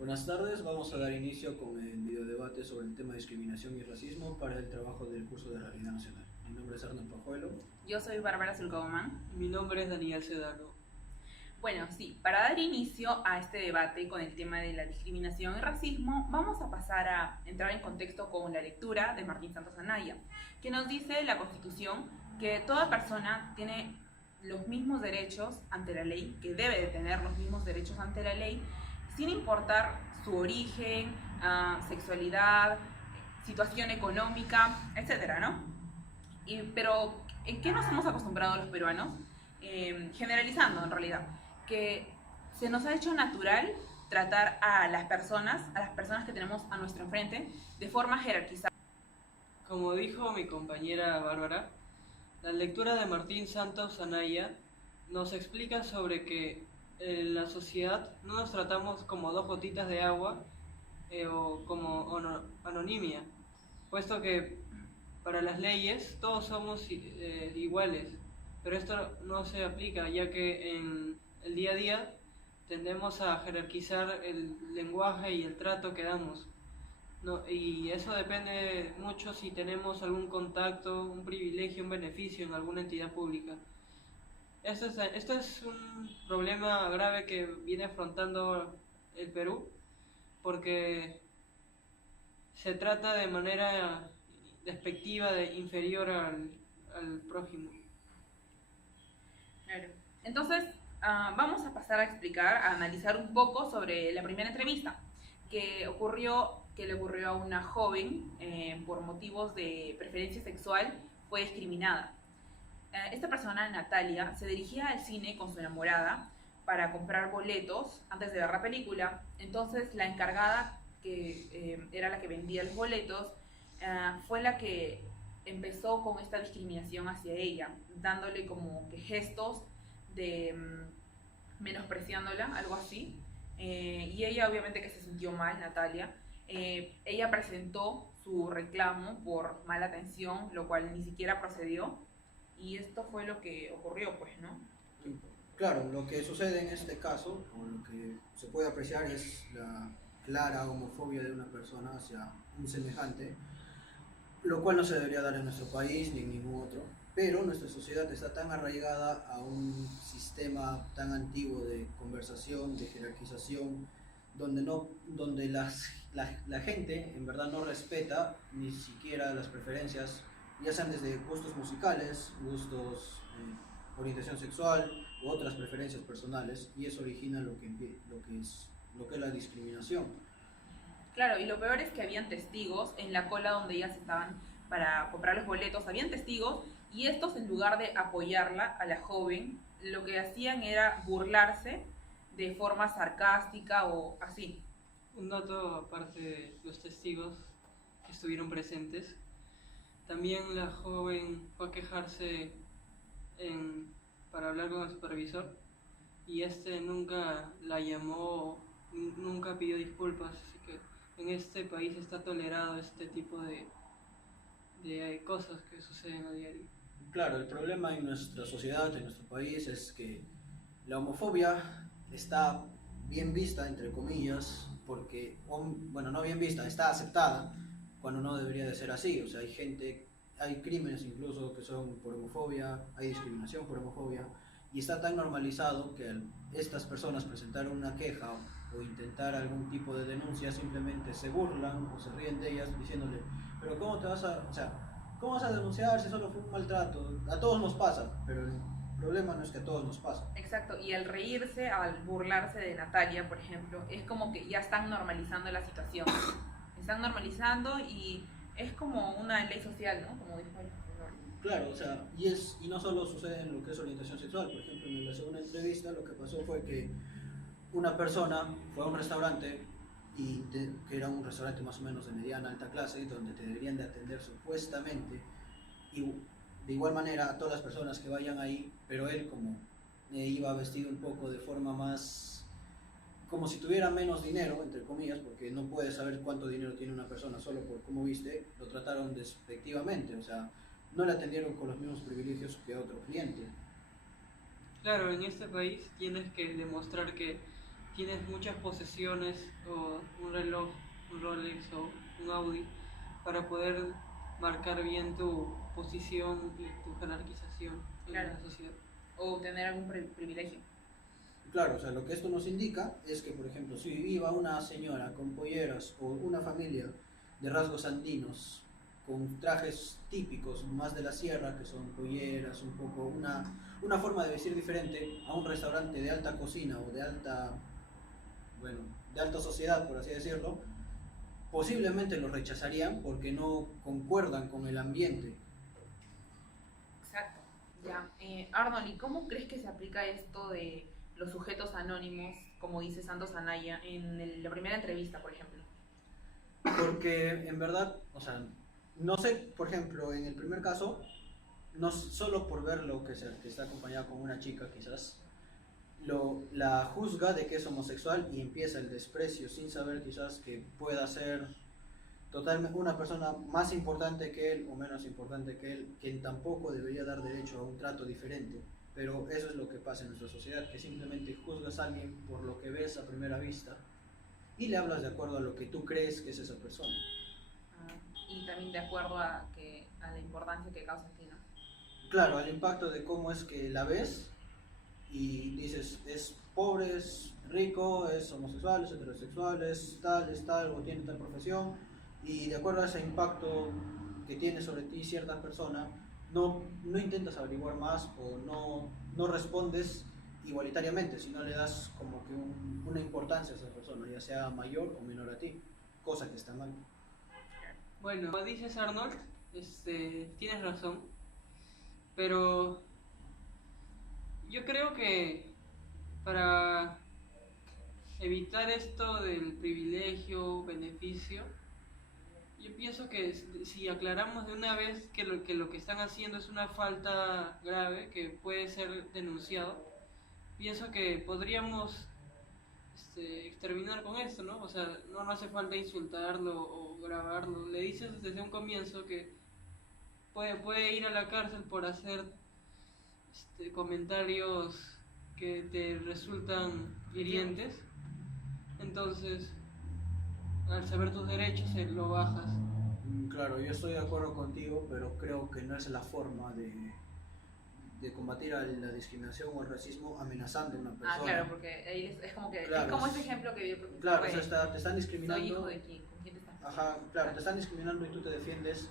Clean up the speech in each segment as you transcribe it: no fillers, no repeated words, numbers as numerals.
Buenas tardes, vamos a dar inicio con el videodebate sobre el tema de discriminación y racismo para el trabajo del curso de Realidad Nacional. Mi nombre es Arnold Pajuelo. Yo soy Bárbara Zulcauman. Mi nombre es Daniel Sedano. Bueno, sí, para dar inicio a este debate con el tema de la discriminación y racismo, vamos a pasar a entrar en contexto con la lectura de Martín Santos Anaya, que nos dice la Constitución que toda persona tiene los mismos derechos ante la ley, que debe de tener los mismos derechos ante la ley, sin importar su origen, sexualidad, situación económica, etcétera, ¿no? Pero, ¿en qué nos hemos acostumbrado los peruanos? Generalizando, en realidad, que se nos ha hecho natural tratar a las personas que tenemos a nuestro enfrente, de forma jerarquizada. Como dijo mi compañera Bárbara, la lectura de Martín Santos Anaya nos explica sobre que en la sociedad no nos tratamos como dos gotitas de agua o como anonimia, puesto que para las leyes todos somos iguales, pero esto no se aplica ya que en el día a día tendemos a jerarquizar el lenguaje y el trato que damos. No, y eso depende mucho si tenemos algún contacto, un privilegio, un beneficio en alguna entidad pública. Esto es un problema grave que viene afrontando el Perú porque se trata de manera despectiva, de inferior al prójimo. Claro. Entonces, vamos a pasar a explicar, a analizar un poco sobre la primera entrevista que le ocurrió a una joven por motivos de preferencia sexual, fue discriminada. Esta persona, Natalia, se dirigía al cine con su enamorada para comprar boletos antes de ver la película. Entonces, la encargada, que era la que vendía los boletos, fue la que empezó con esta discriminación hacia ella, dándole como que gestos de menospreciándola, algo así. Y ella obviamente que se sintió mal, Natalia. Ella presentó su reclamo por mala atención, lo cual ni siquiera procedió. Y esto fue lo que ocurrió, pues, ¿no? Claro, lo que sucede en este caso, o lo que se puede apreciar, es la clara homofobia de una persona hacia un semejante, lo cual no se debería dar en nuestro país ni en ningún otro, pero nuestra sociedad está tan arraigada a un sistema tan antiguo de conversación, de jerarquización, donde la gente en verdad no respeta ni siquiera las preferencias, ya sean desde gustos musicales, gustos, orientación sexual u otras preferencias personales, y eso origina lo que es la discriminación. Claro, y lo peor es que habían testigos en la cola donde ellas estaban para comprar los boletos, habían testigos y estos en lugar de apoyarla a la joven, lo que hacían era burlarse de forma sarcástica o así. Un dato aparte de los testigos que estuvieron presentes, también la joven fue a quejarse para hablar con el supervisor y este nunca la llamó, nunca pidió disculpas, así que en este país está tolerado este tipo de cosas que suceden a diario. Claro, el problema en nuestra sociedad, en nuestro país, es que la homofobia está bien vista, entre comillas, porque, bueno, no bien vista, está aceptada, cuando no debería de ser así. O sea, hay crímenes incluso que son por homofobia, hay discriminación por homofobia, y está tan normalizado que al estas personas presentar una queja o intentar algún tipo de denuncia, simplemente se burlan o se ríen de ellas diciéndole, pero ¿cómo te vas a, o sea, ¿cómo vas a denunciar si solo fue un maltrato? A todos nos pasa, pero el problema no es que a todos nos pasa. Exacto, y al reírse, al burlarse de Natalia, por ejemplo, es como que ya están normalizando la situación. Están normalizando y es como una ley social, ¿no? Como dijo el profesor. Claro, o sea, y no solo sucede en lo que es orientación sexual. Por ejemplo, en la segunda entrevista lo que pasó fue que una persona fue a un restaurante que era un restaurante más o menos de mediana alta clase, donde te deberían de atender supuestamente, y de igual manera a todas las personas que vayan ahí, pero él como iba vestido un poco de forma más, como si tuviera menos dinero, entre comillas, porque no puedes saber cuánto dinero tiene una persona solo por cómo viste, lo trataron despectivamente, o sea, no le atendieron con los mismos privilegios que a otro cliente. Claro, en este país tienes que demostrar que tienes muchas posesiones o un reloj, un Rolex o un Audi para poder marcar bien tu posición y tu jerarquización en Claro. la sociedad. O tener algún privilegio. Claro, o sea, lo que esto nos indica es que, por ejemplo, si iba una señora con polleras o una familia de rasgos andinos, con trajes típicos más de la sierra, que son polleras, un poco una forma de vestir diferente a un restaurante de alta cocina o de alta, bueno, de alta sociedad, por así decirlo, posiblemente lo rechazarían porque no concuerdan con el ambiente. Exacto. Ya. Arnold, ¿y cómo crees que se aplica esto de los sujetos anónimos, como dice Santos Anaya, en la primera entrevista, por ejemplo? Porque en verdad, o sea, no sé, por ejemplo, en el primer caso, no solo por verlo que está acompañado con una chica quizás, la juzga de que es homosexual y empieza el desprecio sin saber quizás que pueda ser totalmente una persona más importante que él o menos importante que él, quien tampoco debería dar derecho a un trato diferente. Pero eso es lo que pasa en nuestra sociedad, que simplemente juzgas a alguien por lo que ves a primera vista y le hablas de acuerdo a lo que tú crees que es esa persona. Y también de acuerdo a la importancia que causa aquí, ¿no? Claro, al impacto de cómo es que la ves y dices, es pobre, es rico, es homosexual, es heterosexual, es tal, o tiene tal profesión, y de acuerdo a ese impacto que tiene sobre ti cierta persona, no intentas averiguar más o no respondes igualitariamente, sino le das como que una importancia a esa persona, ya sea mayor o menor a ti, cosa que está mal. Bueno, como dices Arnold, tienes razón, pero yo creo que para evitar esto del privilegio, beneficio, yo pienso que si aclaramos de una vez que lo que están haciendo es una falta grave que puede ser denunciado, pienso que podríamos exterminar con esto, ¿no? O sea, no hace falta insultarlo o grabarlo. Le dices desde un comienzo que puede ir a la cárcel por hacer comentarios que te resultan hirientes. Entonces, al saber tus derechos, lo bajas. Claro, yo estoy de acuerdo contigo, pero creo que no es la forma de combatir la discriminación o el racismo amenazando a una persona. Ah, claro, porque ahí es como que Claro, es como ese ejemplo que vi el profesor. Claro, o sea, te están discriminando. Soy hijo de quién, ¿con quién te estás? Ajá, claro, te están discriminando y tú te defiendes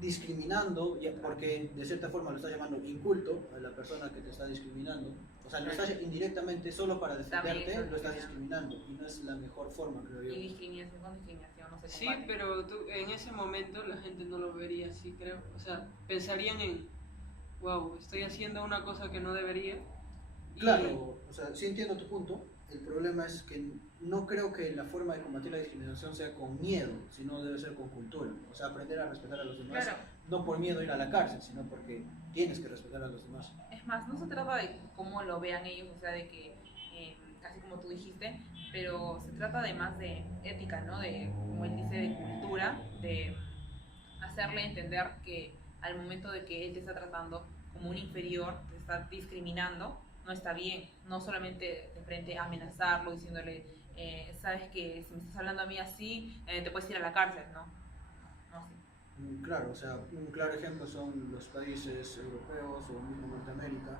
discriminando, porque de cierta forma lo estás llamando inculto a la persona que te está discriminando. O sea, lo estás indirectamente solo para defenderte, lo estás discriminando y no es la mejor forma, creo yo. Y discriminación con discriminación no se Sí, combate. pero en ese momento la gente no lo vería así, creo. O sea, pensarían en, wow, estoy haciendo una cosa que no debería. Claro, o sea, sí entiendo tu punto. El problema es que no creo que la forma de combatir la discriminación sea con miedo, sino debe ser con cultura. O sea, aprender a respetar a los demás, Claro. no por miedo a ir a la cárcel, sino porque tienes que respetar a los demás. Es más, no se trata de cómo lo vean ellos, o sea, de que, así como tú dijiste, pero se trata de más de ética, ¿no? De, como él dice, de cultura, de hacerle entender que al momento de que él te está tratando como un inferior, te está discriminando, no está bien. No solamente de frente a amenazarlo, diciéndole, sabes que si me estás hablando a mí así, te puedes ir a la cárcel, ¿no? No, sí. Claro, o sea, un claro ejemplo son los países europeos o mismo Norteamérica,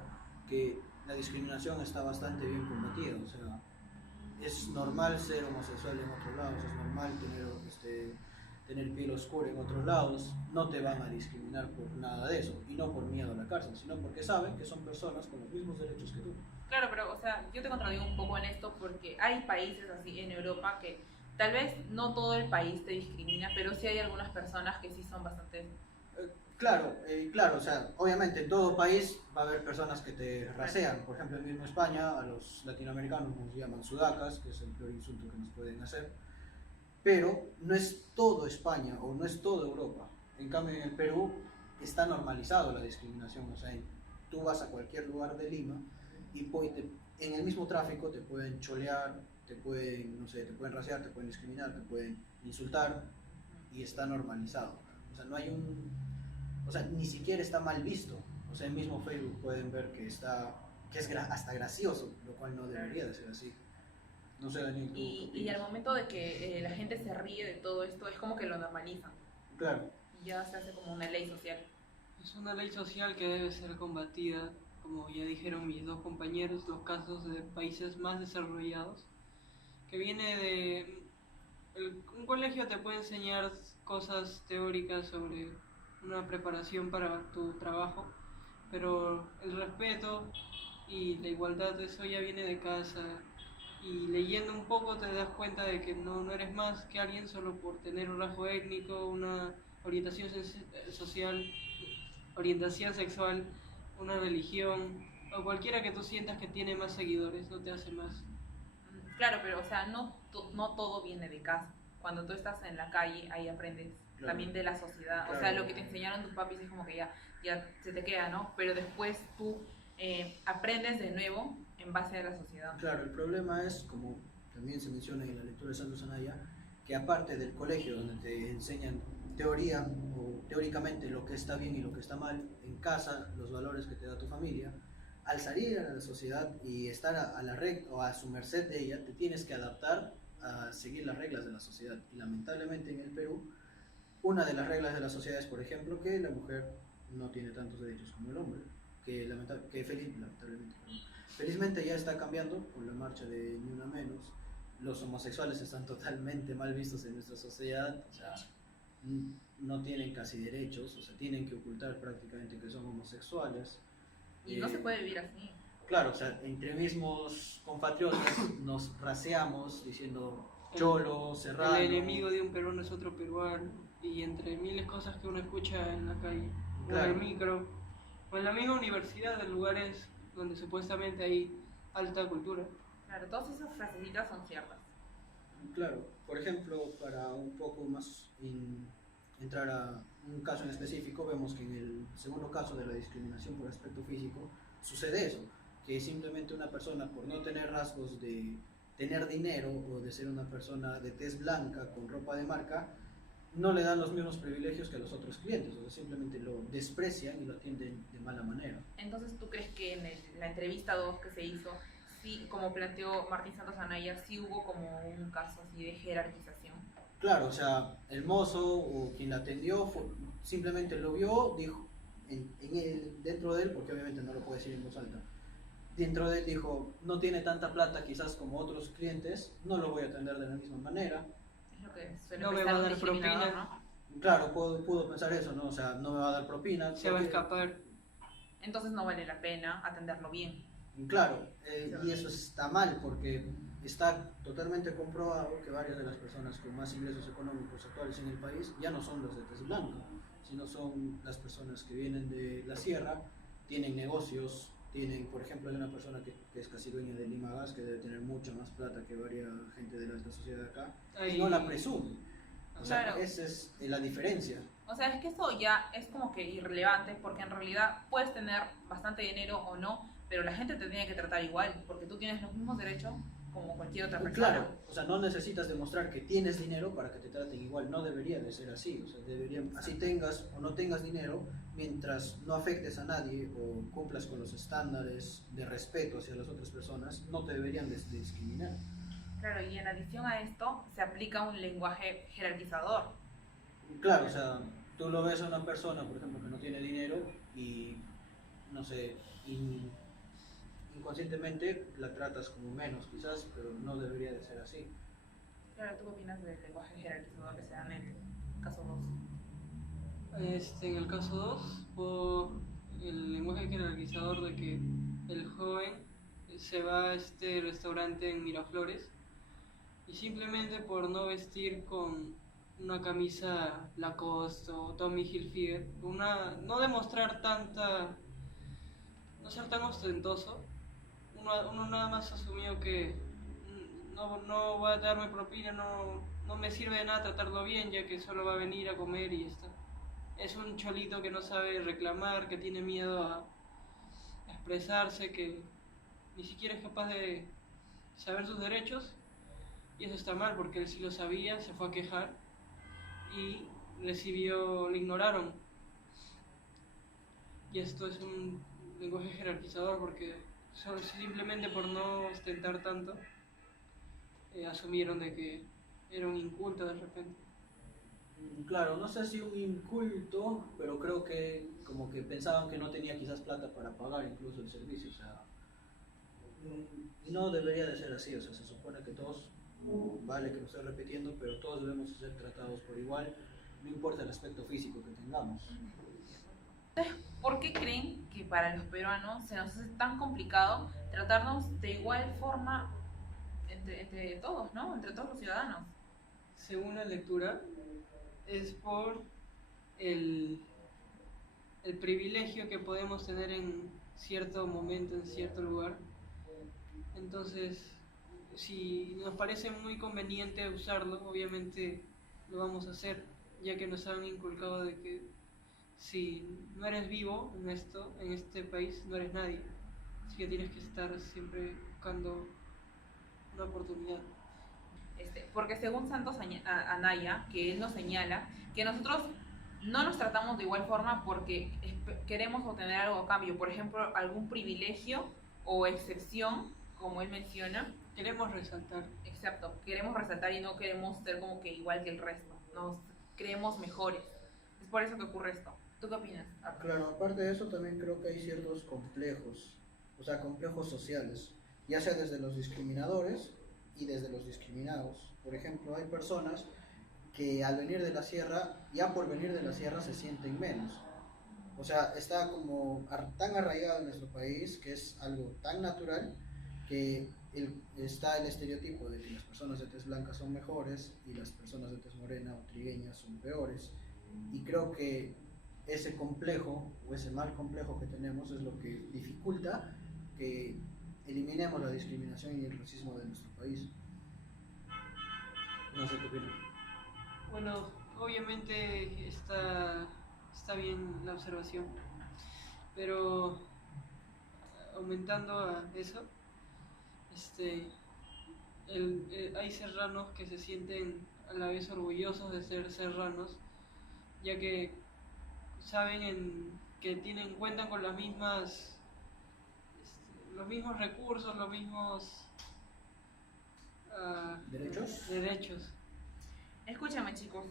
que la discriminación está bastante bien combatida. O sea, es normal ser homosexual en otros lados, es normal tener piel oscura en otros lados, no te van a discriminar por nada de eso, y no por miedo a la cárcel, sino porque saben que son personas con los mismos derechos que tú. Claro, pero, o sea, yo te contradigo un poco en esto porque hay países así en Europa que tal vez no todo el país te discrimina, pero sí hay algunas personas que sí son bastante... Claro, o sea, obviamente en todo país va a haber personas que te rasean. Por ejemplo, en mismo España, a los latinoamericanos nos llaman sudacas, que es el peor insulto que nos pueden hacer. Pero no es todo España o no es toda Europa. En cambio, en el Perú está normalizado la discriminación. O sea, tú vas a cualquier lugar de Lima y en el mismo tráfico te pueden cholear, te pueden, no sé, te pueden rasear, te pueden discriminar, te pueden insultar y está normalizado. O sea, no hay o sea, ni siquiera está mal visto. O sea, en mismo Facebook pueden ver que es hasta gracioso, lo cual no debería de ser así. No sé, Daniel, ¿tú qué Y opinas? al momento de que la gente se ríe de todo esto, es como que lo normalizan. Claro, Ya se hace como una ley social. Es una ley social que debe ser combatida, como ya dijeron mis dos compañeros, los casos de países más desarrollados, que viene de... un colegio te puede enseñar cosas teóricas sobre una preparación para tu trabajo, pero el respeto y la igualdad, eso ya viene de casa. Y leyendo un poco te das cuenta de que no eres más que alguien solo por tener un rasgo étnico, una orientación social, orientación sexual, una religión o cualquiera que tú sientas que tiene más seguidores, no te hace más. Claro, pero o sea, no todo viene de casa. Cuando tú estás en la calle, ahí aprendes Claro. también de la sociedad. O sea, Claro. lo que te enseñaron tus papis es como que ya se te queda, ¿no? Pero después tú aprendes de nuevo en base a la sociedad. Claro, el problema es, como también se menciona en la lectura de Santos Anaya, que aparte del colegio donde te enseñan teoría o teóricamente lo que está bien y lo que está mal, en casa los valores que te da tu familia, al salir a la sociedad y estar a la o a su merced de ella, te tienes que adaptar a seguir las reglas de la sociedad. Y lamentablemente en el Perú, una de las reglas de la sociedad es, por ejemplo, que la mujer no tiene tantos derechos como el hombre, lamentablemente, perdón. Felizmente ya está cambiando con la marcha de Ni Una Menos. Los homosexuales están totalmente mal vistos en nuestra sociedad, o sea, no tienen casi derechos, o sea, tienen que ocultar prácticamente que son homosexuales. Y no se puede vivir así. Claro, o sea, entre mismos compatriotas nos raceamos diciendo cholo, serrano. El enemigo de un peruano es otro peruano, y entre miles de cosas que uno escucha en la calle, Claro. o en el micro, o en la misma universidad, en lugares donde supuestamente hay alta cultura. Claro, todas esas frasecitas son ciertas. Claro, por ejemplo, para un poco más entrar a un caso en específico, vemos que en el segundo caso de la discriminación por aspecto físico sucede eso, que simplemente una persona por no tener rasgos de tener dinero o de ser una persona de tez blanca con ropa de marca, no le dan los mismos privilegios que a los otros clientes, o sea, simplemente lo desprecian y lo atienden de mala manera. Entonces, ¿tú crees que en la entrevista 2 que se hizo, sí, como planteó Martín Santos Anaya, sí hubo como un caso así de jerarquización? Claro, o sea, el mozo o quien la atendió simplemente lo vio, dijo, dentro de él, porque obviamente no lo puede decir en voz alta, dentro de él dijo, no tiene tanta plata quizás como otros clientes, no lo voy a atender de la misma manera. Es lo que suele No me pensar va a un dar discriminador, propina. ¿no? Claro, pudo pensar eso, ¿no? O sea, no me va a dar propina. Se va a escapar. Entonces no vale la pena atenderlo bien. Claro, y eso está mal porque está totalmente comprobado que varias de las personas con más ingresos económicos actuales en el país ya no son los de tez blanca, sino son las personas que vienen de la sierra, tienen negocios, tienen, por ejemplo, hay una persona que es casi dueña de Lima Gas, que debe tener mucha más plata que varias gente de la alta sociedad de acá, y no la presume. O sea, Claro. esa es la diferencia. O sea, es que eso ya es como que irrelevante porque en realidad puedes tener bastante dinero o no, pero la gente te tiene que tratar igual porque tú tienes los mismos derechos como cualquier otra persona. Claro, o sea, no necesitas demostrar que tienes dinero para que te traten igual, no debería de ser así, o sea, así tengas o no tengas dinero, mientras no afectes a nadie o cumplas con los estándares de respeto hacia las otras personas, no te deberían de discriminar. Claro, y en adición a esto se aplica un lenguaje jerarquizador. Claro, o sea, tú lo ves a una persona, por ejemplo, que no tiene dinero y, no sé, inconscientemente la tratas como menos quizás, pero no debería de ser así. Claro, ¿tú qué opinas del lenguaje jerarquizador que se da en el caso 2? En el caso 2, por el lenguaje jerarquizador de que el joven se va a este restaurante en Miraflores y simplemente por no vestir con una camisa Lacoste o Tommy Hilfiger, no demostrar no ser tan ostentoso, uno nada más asumió que no va a darme propina, no me sirve de nada tratarlo bien, ya que solo va a venir a comer y ya está. Es un cholito que no sabe reclamar, que tiene miedo a expresarse, que ni siquiera es capaz de saber sus derechos, y eso está mal porque él sí lo sabía, se fue a quejar y le ignoraron. Y esto es un lenguaje jerarquizador porque simplemente por no ostentar tanto asumieron de que era un inculto de repente. Claro, no sé si un inculto, pero creo que como que pensaban que no tenía quizás plata para pagar incluso el servicio, o sea, no debería de ser así, o sea, se supone que todos, vale que me estoy repitiendo, pero todos debemos ser tratados por igual, no importa el aspecto físico que tengamos. ¿Por qué creen que para los peruanos se nos hace tan complicado tratarnos de igual forma entre todos, ¿no? Entre todos los ciudadanos. Según la lectura, es por el, el privilegio que podemos tener en cierto momento, en cierto lugar. Entonces, si nos parece muy conveniente usarlo, obviamente lo vamos a hacer, ya que nos han inculcado de que si no eres vivo en este país, no eres nadie. Así que tienes que estar siempre buscando una oportunidad. Porque según Santos Anaya, que él nos señala, que nosotros no nos tratamos de igual forma porque queremos obtener algo a cambio, por ejemplo, algún privilegio o excepción, como él menciona. Queremos resaltar. Exacto, queremos resaltar y no queremos ser como que igual que el resto, nos creemos mejores. Es por eso que ocurre esto. ¿Tú qué opinas? Claro, aparte de eso también creo que hay ciertos complejos, o sea, complejos sociales, ya sea desde los discriminadores y desde los discriminados. Por ejemplo, hay personas que al venir de la sierra, ya por venir de la sierra se sienten menos. O sea, está como tan arraigado en nuestro país que es algo tan natural que está el estereotipo de que las personas de tez blanca son mejores y las personas de tez morena o trigueñas son peores. Y creo que ese complejo o ese mal complejo que tenemos es lo que dificulta que eliminemos la discriminación y el racismo de nuestro país. No sé qué opinas. Bueno, obviamente está bien la observación, pero aumentando a eso, hay serranos que se sienten a la vez orgullosos de ser serranos, ya que saben que cuentan con las mismas, los mismos recursos, los mismos derechos. Escúchame, chicos,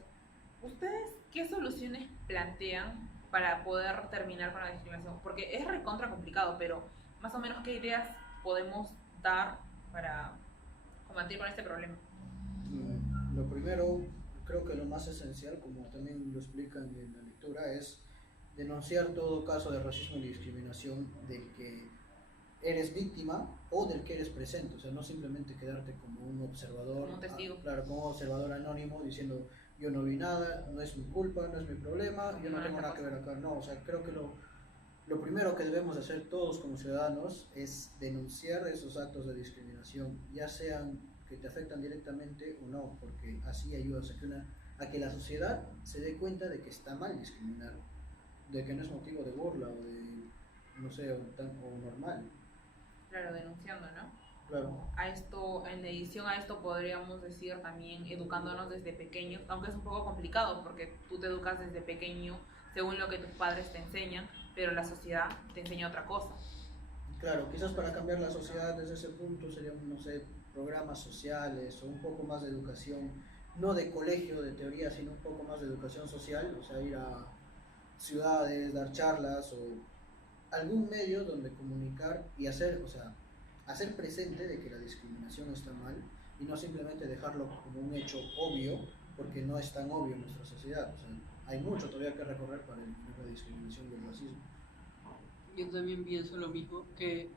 ¿ustedes qué soluciones plantean para poder terminar con la discriminación? Porque es recontra complicado, pero más o menos qué ideas podemos dar para combatir con este problema. Lo primero, creo que lo más esencial, como también lo explican en la lectura, es denunciar todo caso de racismo y discriminación del que eres víctima o del que eres presente, o sea, no simplemente quedarte como un observador, como un testigo. Claro, como un observador anónimo diciendo yo no vi nada, no es mi culpa, no es mi problema, yo no tengo nada que ver acá, no, o sea, creo que lo primero que debemos hacer todos como ciudadanos es denunciar esos actos de discriminación, ya sean que te afectan directamente o no, porque así ayudas a que la sociedad se dé cuenta de que está mal discriminar, de que no es motivo de burla o de, no sé, o normal. Claro, denunciando, ¿no? Claro. A esto, en edición a esto podríamos decir también educándonos desde pequeños, aunque es un poco complicado porque tú te educas desde pequeño según lo que tus padres te enseñan, pero la sociedad te enseña otra cosa. Claro, quizás para cambiar la sociedad desde ese punto serían, no sé, programas sociales o un poco más de educación, no de colegio, de teoría, sino un poco más de educación social, o sea, ir a ciudades, dar charlas o algún medio donde comunicar y hacer, o sea, hacer presente de que la discriminación está mal y no simplemente dejarlo como un hecho obvio, porque no es tan obvio en nuestra sociedad. O sea, hay mucho todavía que recorrer para eliminar la discriminación y el racismo. Yo también pienso lo mismo, que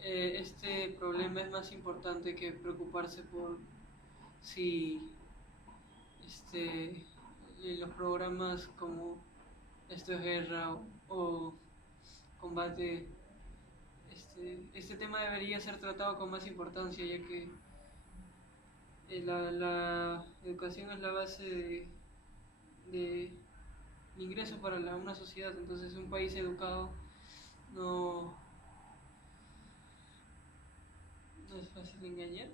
este problema es más importante que preocuparse por si los programas como Esto es Guerra o Combate, este tema debería ser tratado con más importancia, ya que la educación es la base de ingreso para una sociedad. Entonces un país educado no es fácil de engañar.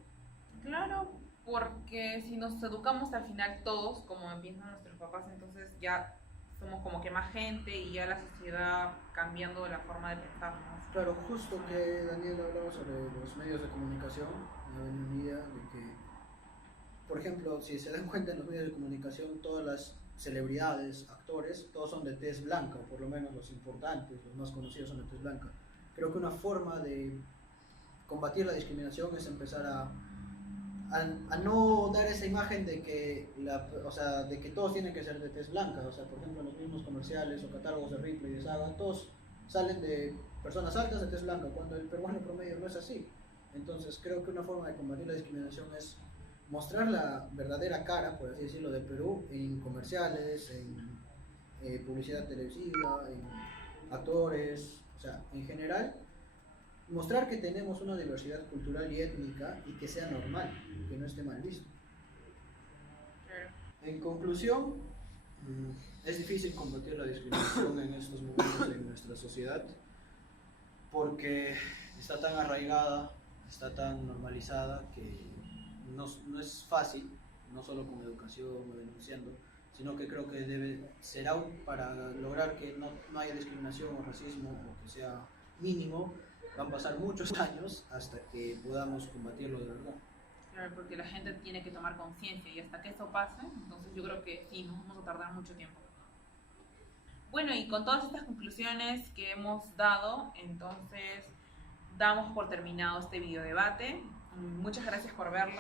Claro, porque si nos educamos al final todos, como empiezan nuestros papás, entonces ya somos como que más gente y ya la sociedad cambiando la forma de pensar, ¿no? Claro, justo que Daniel hablaba sobre los medios de comunicación, me ha venido una idea de que, por ejemplo, si se dan cuenta en los medios de comunicación, todas las celebridades, actores, todos son de tez blanca, o por lo menos los importantes, los más conocidos son de tez blanca. Creo que una forma de combatir la discriminación es empezar a no dar esa imagen de que, o sea, de que todos tienen que ser de tez blanca. O sea, por ejemplo, en los mismos comerciales o catálogos de Ripley y de Saga, todos salen de personas altas de tez blanca, cuando el peruano promedio no es así. Entonces creo que una forma de combatir la discriminación es mostrar la verdadera cara, por así decirlo, de Perú en comerciales, en publicidad televisiva, en actores, o sea, en general, mostrar que tenemos una diversidad cultural y étnica y que sea normal, que no esté mal visto. En conclusión, es difícil combatir la discriminación en estos momentos en nuestra sociedad porque está tan arraigada, está tan normalizada que no es fácil, no solo con educación o denunciando, sino que creo que será para lograr que no haya discriminación o racismo o que sea mínimo, van a pasar muchos años hasta que podamos combatirlo de verdad. Claro, porque la gente tiene que tomar conciencia y hasta que eso pase, entonces yo creo que sí, nos vamos a tardar mucho tiempo. Bueno, y con todas estas conclusiones que hemos dado, entonces damos por terminado este video debate. Muchas gracias por verlo.